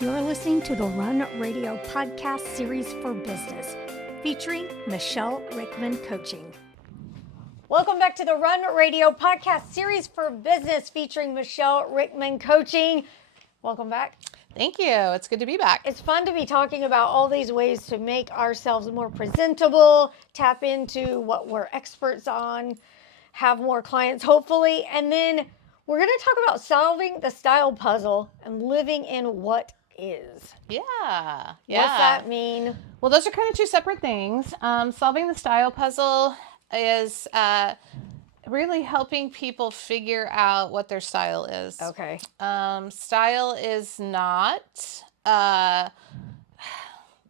You're listening to the Run Radio podcast series for business, featuring Michele Rickman Coaching. Welcome back to the Run Radio podcast series for business, featuring Michele Rickman Coaching. Welcome back. Thank you. It's good to be back. It's fun to be talking about all these ways to make ourselves more presentable, tap into what we're experts on, have more clients, hopefully, and then we're going to talk about solving the style puzzle and living in what is. Yeah. What's that mean? Well, those are kind of two separate things. Solving the style puzzle is really helping people figure out what their style is. Okay. Style is not the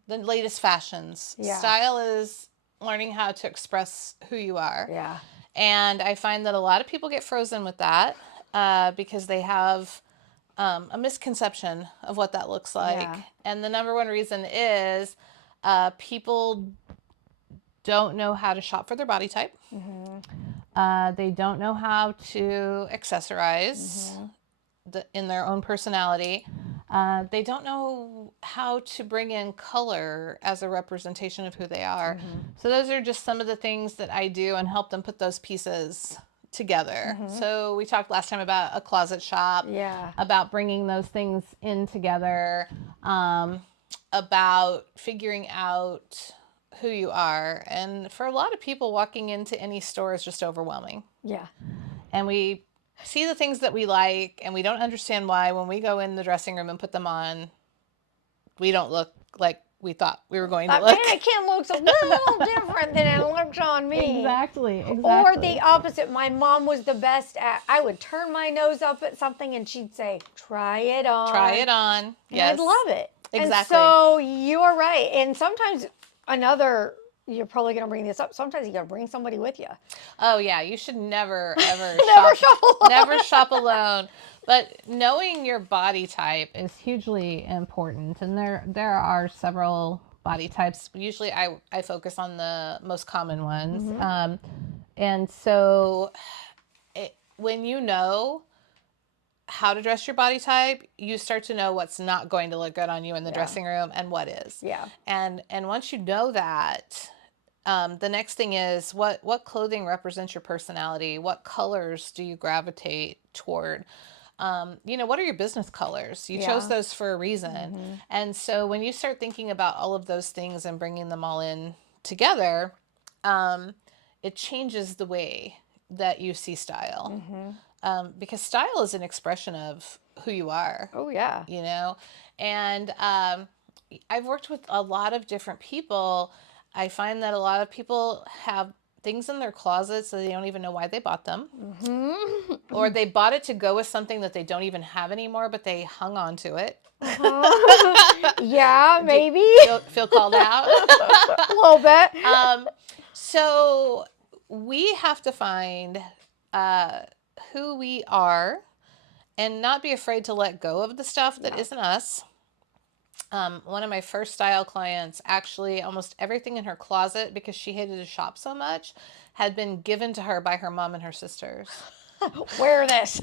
latest fashions. Yeah. Style is learning how to express who you are. Yeah. And I find that a lot of people get frozen with that because they have a misconception of what that looks like. Yeah. And the number one reason is people don't know how to shop for their body type. Mm-hmm. They don't know how to accessorize in their own personality. They don't know how to bring in color as a representation of who they are. Mm-hmm. So those are just some of the things that I do and help them put those pieces together. So we talked last time about a closet shop, about bringing those things in together, about figuring out who you are. And for a lot of people, walking into any store is just overwhelming. Yeah. And we see the things that we like, and we don't understand why when we go in the dressing room and put them on, we don't look like we thought we were going to look. That mannequin looks a little different than it looks on me. Exactly. Or the opposite. My mom was the best at, I would turn my nose up at something and she'd say, try it on. Try it on. And Yes. I'd love it. Exactly. And so you're right. And sometimes you're probably going to bring this up. Sometimes you got to bring somebody with you. Oh yeah, you should never ever Never shop alone. Never shop alone. But knowing your body type is hugely important, and there are several body types. Usually, I focus on the most common ones, and so when you know how to dress your body type, you start to know what's not going to look good on you in the dressing room and what is. Yeah. And once you know that, the next thing is what clothing represents your personality? What colors do you gravitate toward? What are your business colors? You chose those for a reason. And so when you start thinking about all of those things and bringing them all in together, it changes the way that you see style. Because style is an expression of who you are. Oh, yeah. And I've worked with a lot of different people. I find that a lot of people have things in their closets that they don't even know why they bought them. Or they bought it to go with something that they don't even have anymore, but they hung on to it. Yeah, maybe. Feel called out? A little bit. So we have to find who we are and not be afraid to let go of the stuff that isn't us. One of my first style clients, actually almost everything in her closet, because she hated to shop so much, had been given to her by her mom and her sisters. Wear this.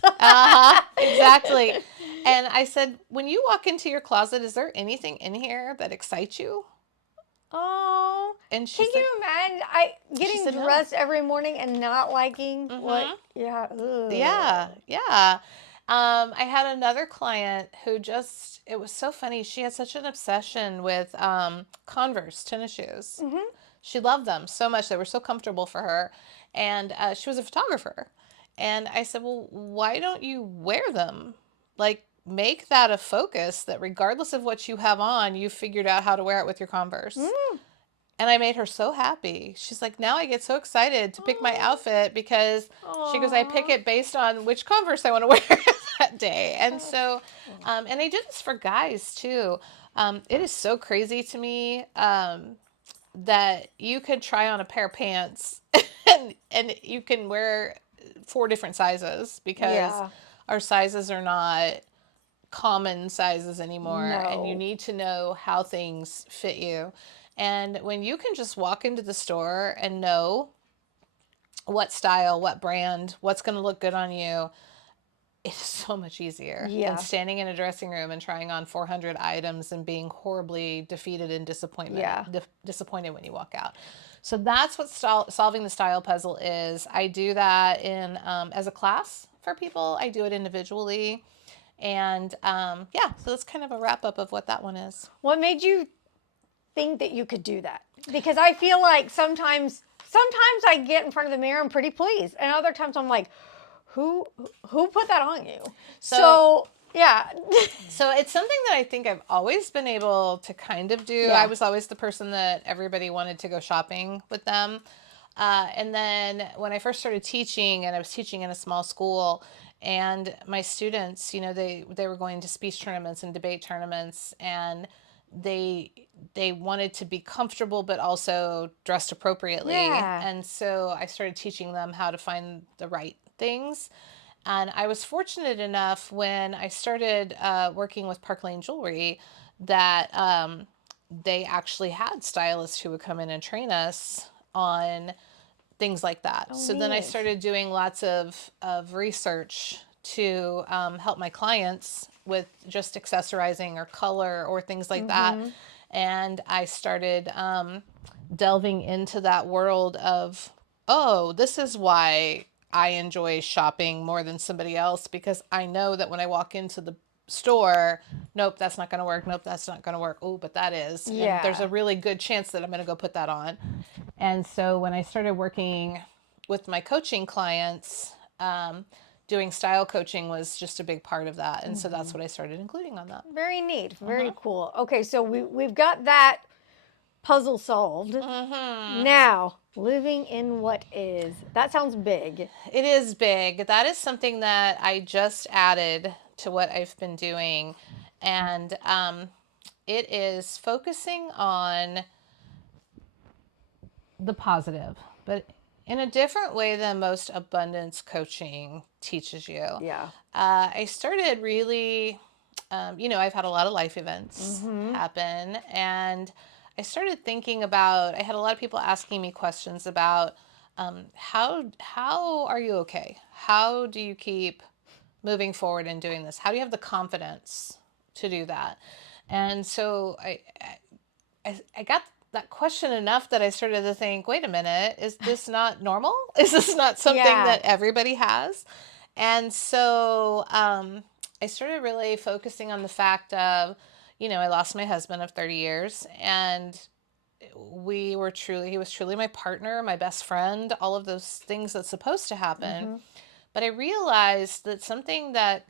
Exactly. And I said, when you walk into your closet, is there anything in here that excites you? Oh. And Can you imagine getting dressed every morning and not liking what? Yeah. Ugh. Yeah. I had another client who it was so funny. She had such an obsession with Converse tennis shoes. She loved them so much. They were so comfortable for her. And she was a photographer. And I said, well, why don't you wear them? Like, make that a focus that regardless of what you have on, you figured out how to wear it with your Converse. And I made her so happy. She's like, now I get so excited to pick my outfit because she goes, I pick it based on which Converse I want to wear that day. And so, and I did this for guys too. It is so crazy to me that you could try on a pair of pants and you can wear 4 different sizes because our sizes are not common sizes anymore. No. And you need to know how things fit you. And when you can just walk into the store and know what style, what brand, what's going to look good on you, it's so much easier Yeah. than standing in a dressing room and trying on 400 items and being horribly defeated and disappointed when you walk out. So that's what solving the style puzzle is. I do that in as a class for people. I do it individually. And yeah, so that's kind of a wrap up of what that one is. What made you think that you could do that? Because I feel like sometimes I get in front of the mirror and pretty pleased, and other times I'm like, who put that on you? So yeah. So it's something that I think I've always been able to kind of do. Yeah. I was always the person that everybody wanted to go shopping with them. And then when I first started teaching, and I was teaching in a small school, and my students, you know, they were going to speech tournaments and debate tournaments, and they wanted to be comfortable but also dressed appropriately. Yeah. And so I started teaching them how to find the right things. And I was fortunate enough when I started working with Park Lane Jewelry that they actually had stylists who would come in and train us on things like that. Oh, so then I neat. started doing lots of research to help my clients with just accessorizing or color or things like that. And I started delving into that world of, oh, this is why I enjoy shopping more than somebody else, because I know that when I walk into the store, nope, that's not going to work. Nope, that's not going to work. Oh, but that is. Yeah. And there's a really good chance that I'm going to go put that on. And so when I started working with my coaching clients, doing style coaching was just a big part of that. And so that's what I started including on that. Very neat. Very cool. Okay, so we've got that puzzle solved. Now, living in what is. That sounds big. It is big. That is something that I just added to what I've been doing. And it is focusing on the positive, but in a different way than most abundance coaching teaches you. Yeah. I started really, you know, I've had a lot of life events happen, and I started thinking about, I had a lot of people asking me questions about how are you okay? How do you keep moving forward and doing this? How do you have the confidence to do that? And so I got that question enough that I started to think, wait a minute, is this not normal? Is this not something that everybody has? And so I started really focusing on the fact of, you know, I lost my husband of 30 years, and he was truly my partner, my best friend, all of those things that's supposed to happen. But I realized that something that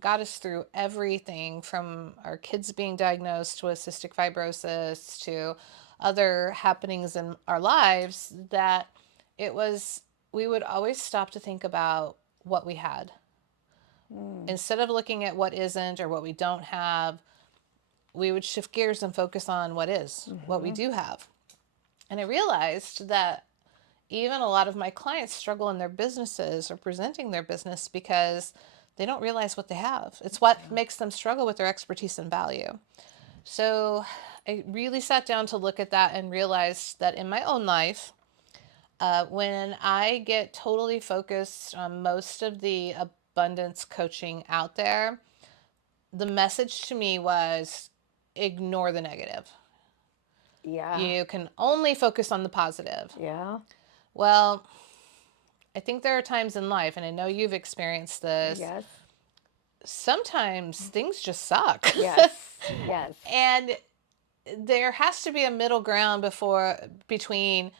got us through everything from our kids being diagnosed with cystic fibrosis to other happenings in our lives, that we would always stop to think about what we had. Instead of looking at what isn't or what we don't have, we would shift gears and focus on what is, what we do have. And I realized that even a lot of my clients struggle in their businesses or presenting their business because they don't realize what they have. It's what makes them struggle with their expertise and value. So I really sat down to look at that and realized that in my own life, when I get totally focused on most of the abundance coaching out there, the message to me was ignore the negative. Yeah. You can only focus on the positive. Yeah. Well, I think there are times in life, and I know you've experienced this. Yes. Sometimes things just suck. Yes. Yes. And there has to be a middle ground between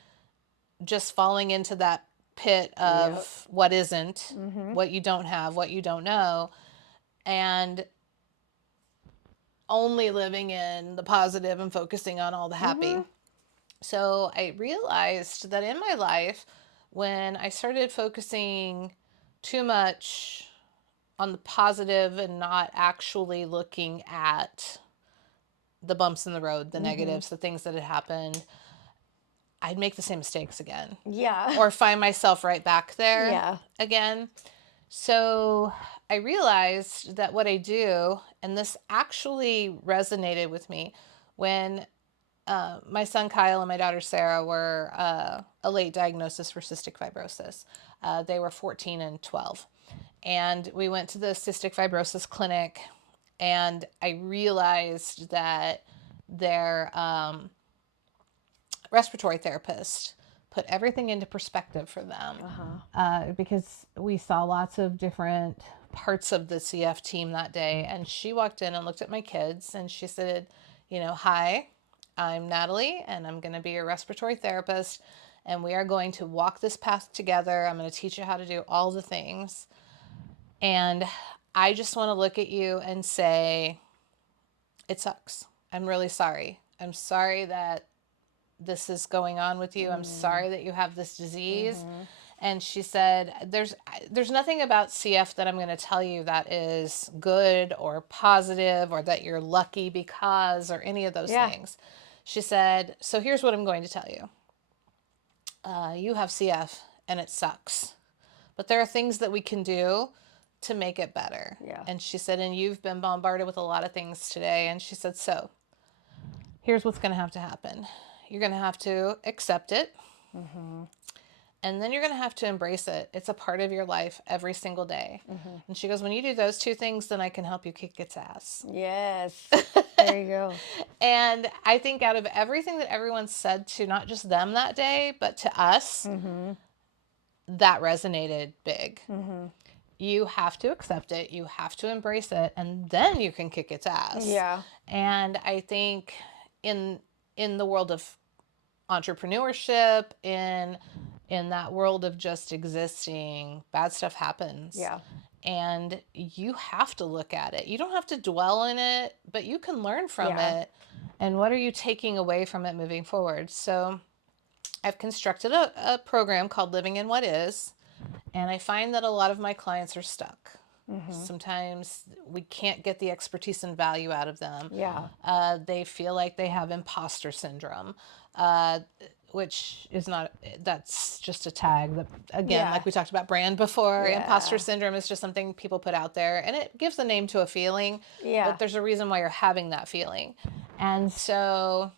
just falling into that pit of what isn't, what you don't have, what you don't know, and only living in the positive and focusing on all the happy. So I realized that in my life, when I started focusing too much on the positive and not actually looking at the bumps in the road, the negatives, the things that had happened, I'd make the same mistakes again. Yeah. Or find myself right back there again. So I realized that what I do, and this actually resonated with me when my son Kyle and my daughter Sarah were a late diagnosis for cystic fibrosis. They were 14 and 12. And we went to the cystic fibrosis clinic, and I realized that their respiratory therapist put everything into perspective for them, because we saw lots of different parts of the CF team that day. And she walked in and looked at my kids, and she said, "Hi, I'm Natalie, and I'm going to be your respiratory therapist, and we are going to walk this path together. I'm going to teach you how to do all the things. And I just want to look at you and say, it sucks. I'm really sorry. I'm sorry that this is going on with you. I'm sorry that you have this disease." And she said, there's nothing about CF that I'm going to tell you that is good or positive, or that you're lucky because, or any of those things. She said, "So here's what I'm going to tell you. You have CF and it sucks. But there are things that we can do to make it better." Yeah. And she said, "And you've been bombarded with a lot of things today." And she said, "So here's what's going to have to happen. You're going to have to accept it. And then you're going to have to embrace it. It's a part of your life every single day." And she goes, "When you do those two things, then I can help you kick its ass." Yes. There you go. And I think out of everything that everyone said to not just them that day, but to us, that resonated big. You have to accept it. You have to embrace it, and then you can kick its ass. Yeah. And I think in the world of entrepreneurship, in that world of just existing, bad stuff happens. Yeah. And you have to look at it. You don't have to dwell in it, but you can learn from it. And what are you taking away from it moving forward? So I've constructed a program called Living in What Is, and I find that a lot of my clients are stuck. Sometimes we can't get the expertise and value out of them. Yeah. They feel like they have imposter syndrome, which is not, that's just a tag that, again, like we talked about brand before. Imposter syndrome is just something people put out there, and it gives a name to a feeling. But there's a reason why you're having that feeling. And so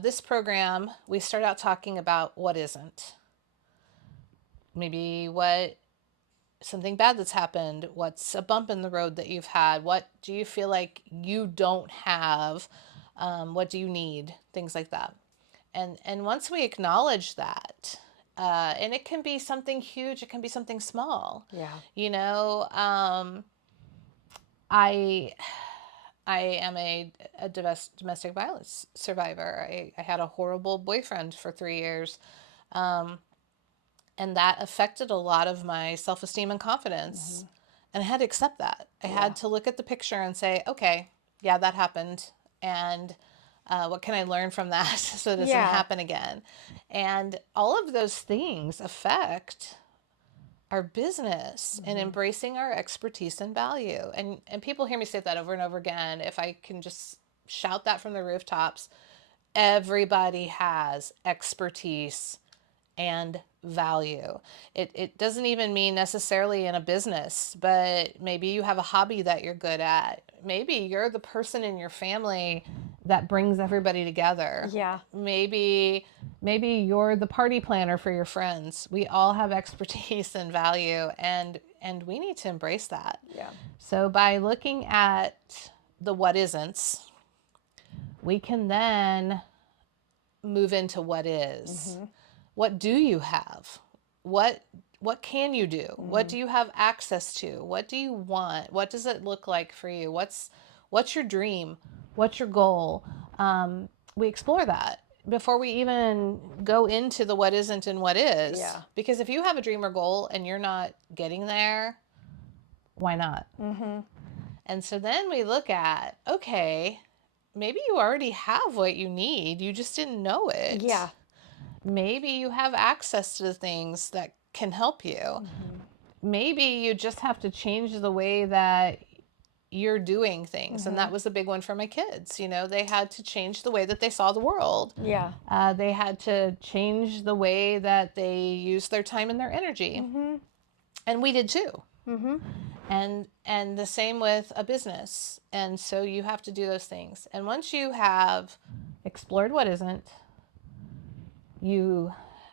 this program, we start out talking about what isn't. Maybe what something bad that's happened, what's a bump in the road that you've had, what do you feel like you don't have, what do you need, things like that. And once we acknowledge that, and it can be something huge, it can be something small. I am a domestic violence survivor. I had a horrible boyfriend for 3 years. And that affected a lot of my self-esteem and confidence. And I had to accept that. I had to look at the picture and say, okay, yeah, that happened. And what can I learn from that so it doesn't happen again? And all of those things affect our business and embracing our expertise and value. And people hear me say that over and over again. If I can just shout that from the rooftops, everybody has expertise and value. It doesn't even mean necessarily in a business, but maybe you have a hobby that you're good at. Maybe you're the person in your family that brings everybody together. Maybe you're the party planner for your friends. We all have expertise and value, and we need to embrace that. So by looking at the what isn't, we can then move into what is. What do you have? What can you do? What do you have access to? What do you want? What does it look like for you? What's your dream? What's your goal? We explore that before we even go into the what isn't and what is. Because if you have a dream or goal and you're not getting there, why not? And so then we look at, okay, maybe you already have what you need. You just didn't know it. Maybe you have access to the things that can help you. Maybe you just have to change the way that you're doing things. And that was a big one for my kids. They had to change the way that they saw the world. They had to change the way that they used their time and their energy. And we did too. And the same with a business. And so you have to do those things. And once you have explored what isn't, you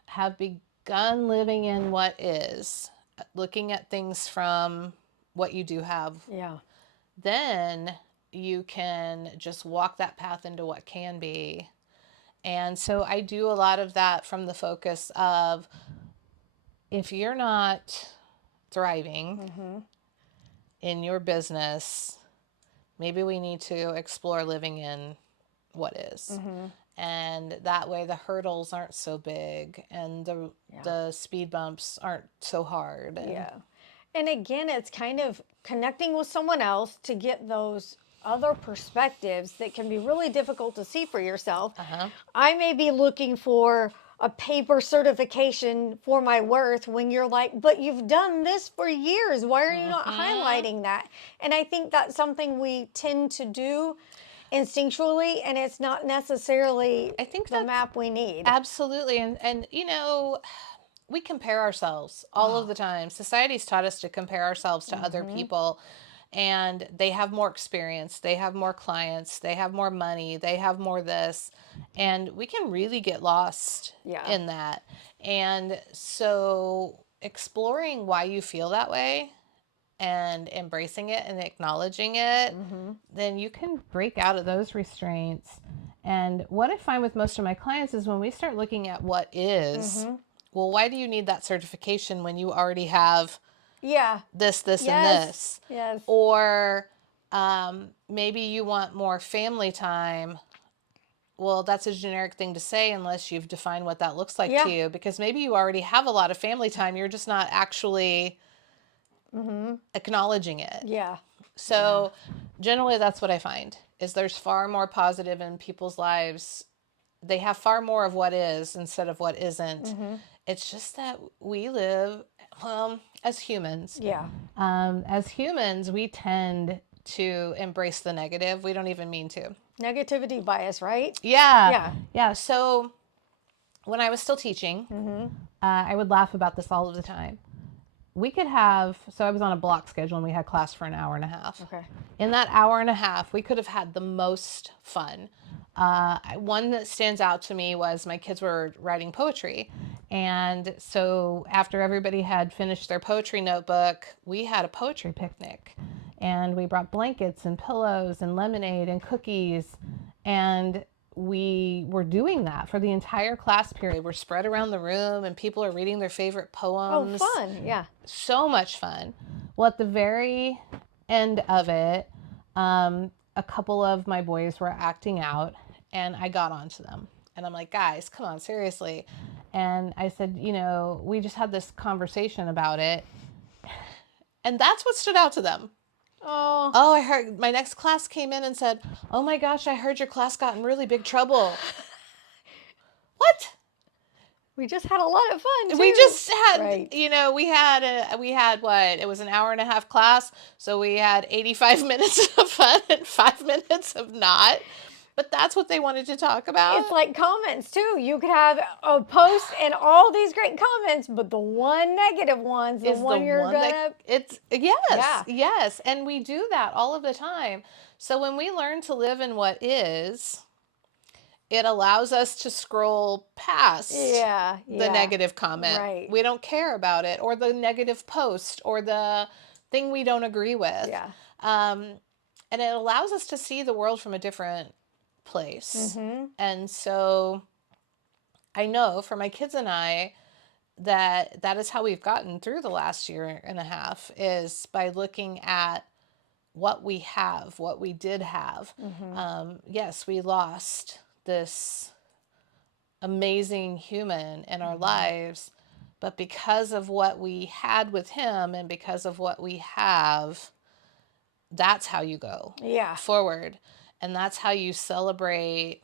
have begun living in what is, looking at things from what you do have, Yeah. then you can just walk that path into what can be. And so I do a lot of that from the focus of, if you're not thriving in your business, maybe we need to explore living in what is. And that way the hurdles aren't so big and the speed bumps aren't so hard. And Yeah. And again, it's kind of connecting with someone else to get those other perspectives that can be really difficult to see for yourself. I may be looking for a paper certification for my worth when you're like, but you've done this for years. Why are you not highlighting that? And I think that's something we tend to do instinctually, and it's not necessarily I think the that's map we need. absolutely. And we compare ourselves all of the time. Society's taught us to compare ourselves to other people, and they have more experience, they have more clients, they have more money, they have more this, and we can really get lost in that. And so exploring why you feel that way and embracing it and acknowledging it, then you can break out of those restraints. And what I find with most of my clients is when we start looking at what is, well, why do you need that certification when you already have this, this, and this? Yes. Or maybe you want more family time. Well, that's a generic thing to say unless you've defined what that looks like to you, because maybe you already have a lot of family time. You're just not actually acknowledging it. Yeah. So generally that's what I find, is there's far more positive in people's lives. They have far more of what is instead of what isn't. It's just that we live, as humans. Yeah. As humans, we tend to embrace the negative. We don't even mean to. Negativity bias, right? Yeah. So when I was still teaching, I would laugh about this all of the time. We could have, so I was on a block schedule and we had class for an hour and a half. Okay. In that hour and a half, we could have had the most fun. One that stands out to me was my kids were writing poetry. And so after everybody had finished their poetry notebook, we had a poetry picnic. And we brought blankets and pillows and lemonade and cookies. And we were doing that for the entire class period. We're spread around the room and people are reading their favorite poems. Oh, fun. Yeah. So much fun. Well, at the very end of it, a couple of my boys were acting out and I got onto them. And I'm like, guys, come on, seriously. And I said, we just had this conversation about it. And that's what stood out to them. Oh, I heard my next class came in and said, oh my gosh, I heard your class got in really big trouble. What? We just had a lot of fun too. We just had, Right. we had what? It was an hour and a half class, so we had 85 minutes of fun and 5 minutes of not. But that's what they wanted to talk about. It's like comments too. You could have a post and all these great comments, but the one negative one's the one you're gonna. It's yes, and we do that all of the time. So when we learn to live in what is, it allows us to scroll past the negative comment. Right. We don't care about it, or the negative post, or the thing we don't agree with. Yeah. And it allows us to see the world from a different place. And so I know for my kids and I that is how we've gotten through the last year and a half, is by looking at what we have, what we did have. Yes, we lost this amazing human in our lives, but because of what we had with him and because of what we have, that's how you go forward. And that's how you celebrate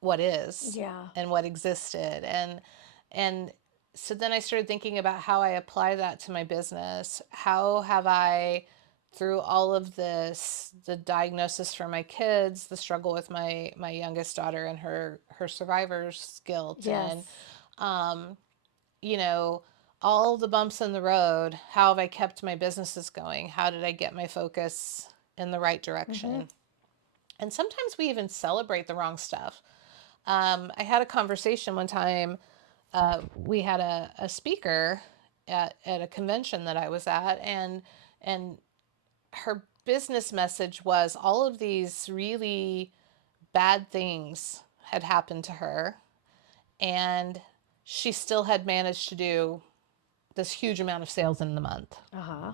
what is and what existed. And so then I started thinking about how I apply that to my business. How have I, through all of this, the diagnosis for my kids, the struggle with my youngest daughter and her survivor's guilt, and all the bumps in the road, how have I kept my businesses going? How did I get my focus in the right direction? And sometimes we even celebrate the wrong stuff. I had a conversation one time. We had a speaker, at a convention that I was at, and her business message was all of these really bad things had happened to her, and she still had managed to do this huge amount of sales in the month. Uh-huh.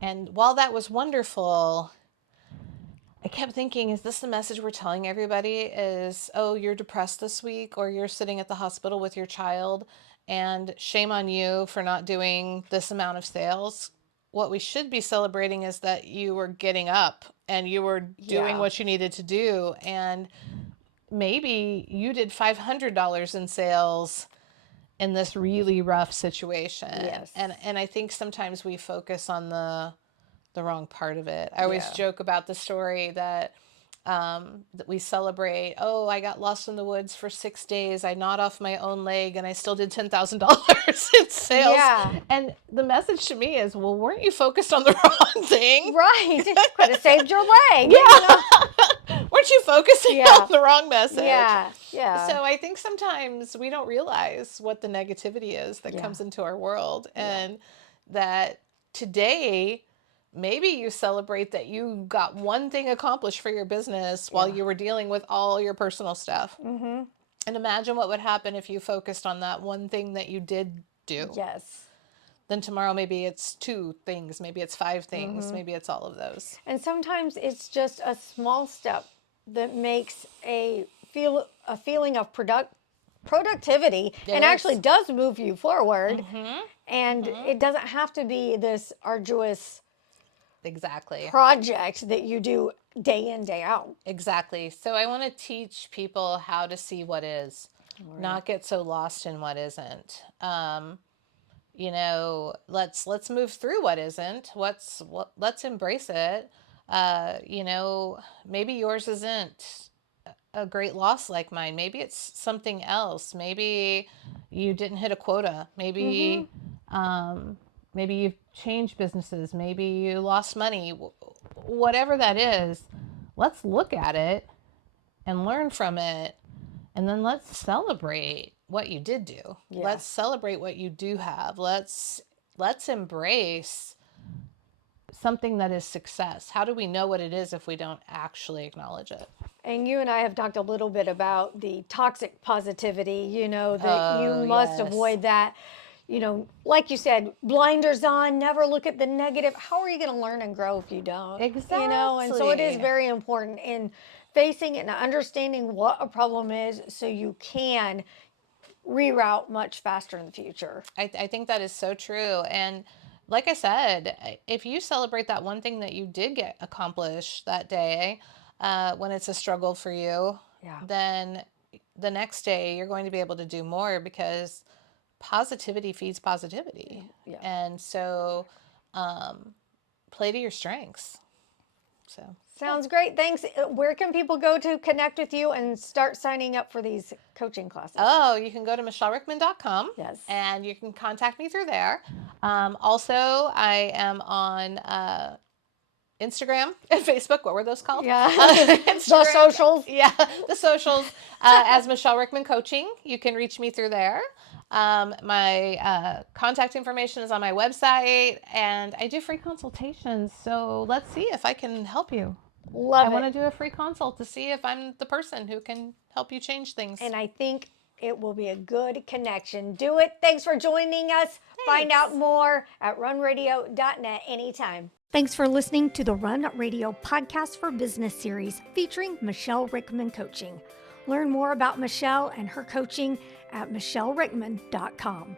And while that was wonderful, I kept thinking, is this the message we're telling everybody? Is, oh, you're depressed this week, or you're sitting at the hospital with your child, and shame on you for not doing this amount of sales? What we should be celebrating is that you were getting up and you were doing Yeah. what you needed to do. And maybe you did $500 in sales in this really rough situation. Yes. And I think sometimes we focus on the wrong part of it. I always Yeah. joke about the story that we celebrate. Oh, I got lost in the woods for 6 days. I gnawed off my own leg, and I still did $10,000 in sales. Yeah. And the message to me is, well, weren't you focused on the wrong thing? Right. Could have saved your leg. Yeah. You know? Weren't you focusing Yeah. on the wrong message? Yeah. Yeah. So I think sometimes we don't realize what the negativity is that Yeah. comes into our world, and that today maybe you celebrate that you got one thing accomplished for your business while you were dealing with all your personal stuff. Mm-hmm. And imagine what would happen if you focused on that one thing that you did do. Yes. Then tomorrow maybe it's 2 things, maybe it's 5 things, maybe it's all of those. And sometimes it's just a small step that makes a feeling of productivity and actually does move you forward. And it doesn't have to be this arduous Exactly. project that you do day in, day out. Exactly. So I want to teach people how to see what is, not get so lost in what isn't. You know, let's move through what isn't. Let's embrace it. You know, maybe yours isn't a great loss like mine. Maybe it's something else. Maybe you didn't hit a quota. Maybe maybe you've changed businesses. Maybe you lost money. Whatever that is, let's look at it and learn from it, and then let's celebrate what you did do. Yeah. Let's celebrate what you do have. Let's embrace something that is success. How do we know what it is if we don't actually acknowledge it? And you and I have talked a little bit about the toxic positivity, you know, that you must avoid that. You know, like you said, blinders on, never look at the negative. How are you going to learn and grow if you don't? You know, and so it is very important in facing and understanding what a problem is so you can reroute much faster in the future. I think that is so true. And like I said, if you celebrate that one thing that you did get accomplished that day, when it's a struggle for you, then the next day you're going to be able to do more, because positivity feeds positivity. Yeah. And so play to your strengths. So Sounds great. Thanks. Where can people go to connect with you and start signing up for these coaching classes? Oh, you can go to michellerickman.com. Yes. And you can contact me through there. Also, I am on Instagram and Facebook. What were those called? Yeah. The socials. Yeah, the socials. As Michele Rickman Coaching. You can reach me through there. My contact information is on my website, and I do free consultations. So let's see if I can help you. Love I it. want to do a free consult to see if I'm the person who can help you change things. And I think it will be a good connection. Do it. Thanks for joining us. Find out more at runradio.net anytime. Thanks for listening to the Run Radio Podcast for Business series featuring Michele Rickman Coaching. Learn more about Michele and her coaching at michellerickman.com.